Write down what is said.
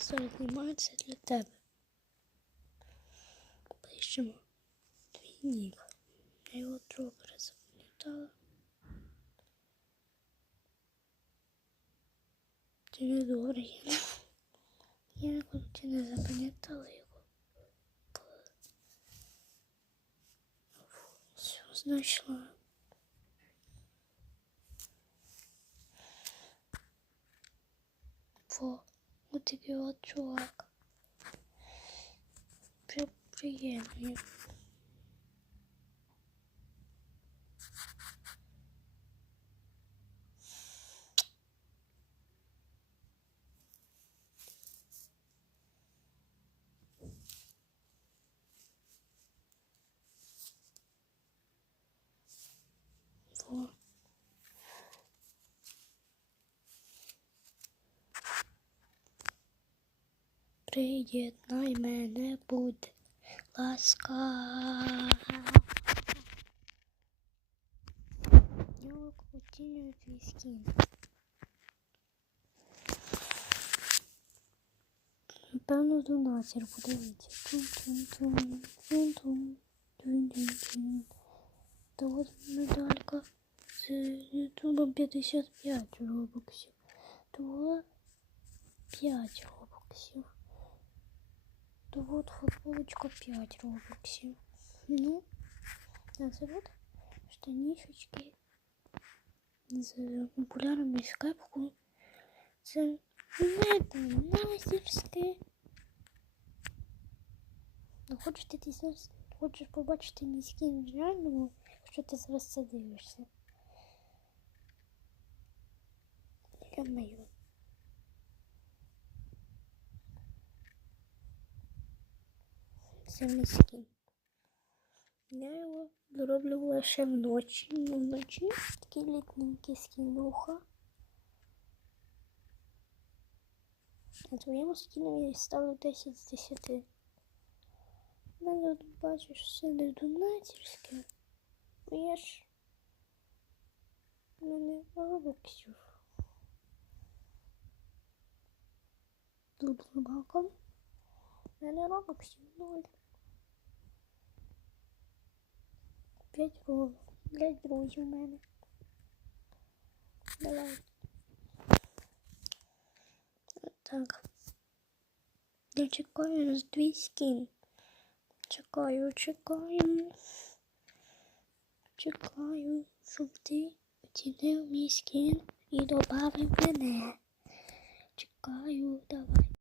Зараз знімаю для тебе. Пишемо твій. Я його трохи запам'ятала. Ти не добре, я не, ніколи ти не запам'ятала його. Все, знайшла. Во, от такий от чувак. При, приємний. Во. Приєднай мене, будь ласка. Я оцінюю твій скін. Напевно, донатір, подивіться. Тун-тун-тун, тун-тун, тун-тун-тун. Та от медалька з ютубом 55 робоксів. То 5 робоксів. То от футболочка 5 робоксів. Ну, от штанішечки з популярною скепкою. Це там. Ну, хочеш ти ти зараз- хочеш побачити мій в реальному, якщо ти зараз це дивишся. Ё-моё. Це мій скін. Я його зроблю лише вночі. Ну, вночі такий літненький скін духа. А твоєму скіну я ставлю 10 з 10. Ну, тут бачиш, все не донатівське. Я ж мене робоксів. Тут рибалком. Мене робоксів ноль. П'ять ролик. Для друзів мене. Давай. Так. Чекаю на твій скін. Чекаю, чекаю. Чекаю, щоб ти оцінив мій скін і добавив мене. Чекаю, давай.